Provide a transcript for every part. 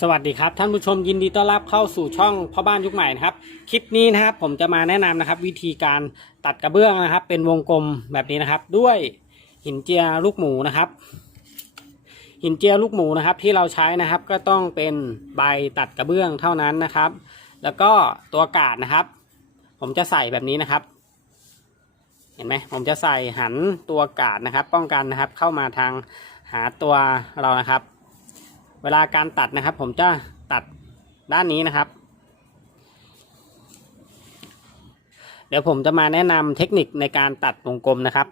สวัสดีครับท่านผู้ชมยินดีต้อนรับเข้าสู่ช่องพ่อบ้านยุคใหม่นะครับ คลิปนี้นะครับผมจะมาแนะนำนะครับ วิธีการตัดกระเบื้องนะครับ เป็นวงกลมแบบนี้นะครับ ด้วยหินเจียลูกหมูนะครับ หินเจียลูกหมูนะครับ ที่เราใช้นะครับก็ต้องเป็นใบตัดกระเบื้องเท่านั้นนะครับ แล้วก็ตัวกาดนะครับ ผมจะใส่แบบนี้นะครับ เห็นไหมผมจะใส่หันตัวกาดนะครับ ป้องกันนะครับ เข้ามาทางหาตัวเรานะครับ เวลาการตัดนะครับ ผมจะตัดด้านนี้นะครับ เดี๋ยวผมจะมาแนะนำเทคนิคในการตัดวงกลมนะครับ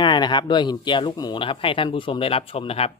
ง่ายๆนะครับ ด้วยหินเจียลูกหมูนะครับ ให้ท่านผู้ชมได้รับชมนะครับ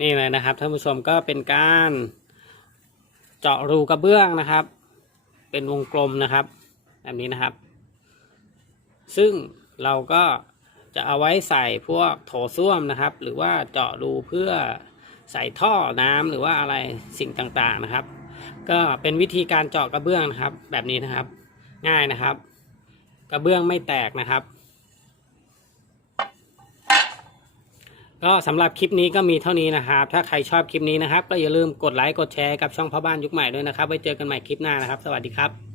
นี่เลยนะครับท่านผู้ชมก็เป็นการเจาะรูกระเบื้องนะครับ เป็นวงกลมนะครับ แบบนี้นะครับ ซึ่งเราก็จะเอาไว้ใส่พวกโถส้วมนะครับ หรือว่าเจาะรูเพื่อใส่ท่อน้ำหรือว่าอะไรสิ่งต่างๆนะครับ ก็เป็นวิธีการเจาะกระเบื้องนะครับ แบบนี้นะครับ ง่ายนะครับ กระเบื้องไม่แตกนะครับ ก็สำหรับคลิปนี้ก็มีเท่านี้นะครับ ถ้าใครชอบคลิปนี้นะครับ ก็อย่าลืมกดไลค์กดแชร์กับช่องพ่อบ้านยุคใหม่ด้วยนะครับไว้เจอกันใหม่คลิปหน้านะครับ สวัสดีครับ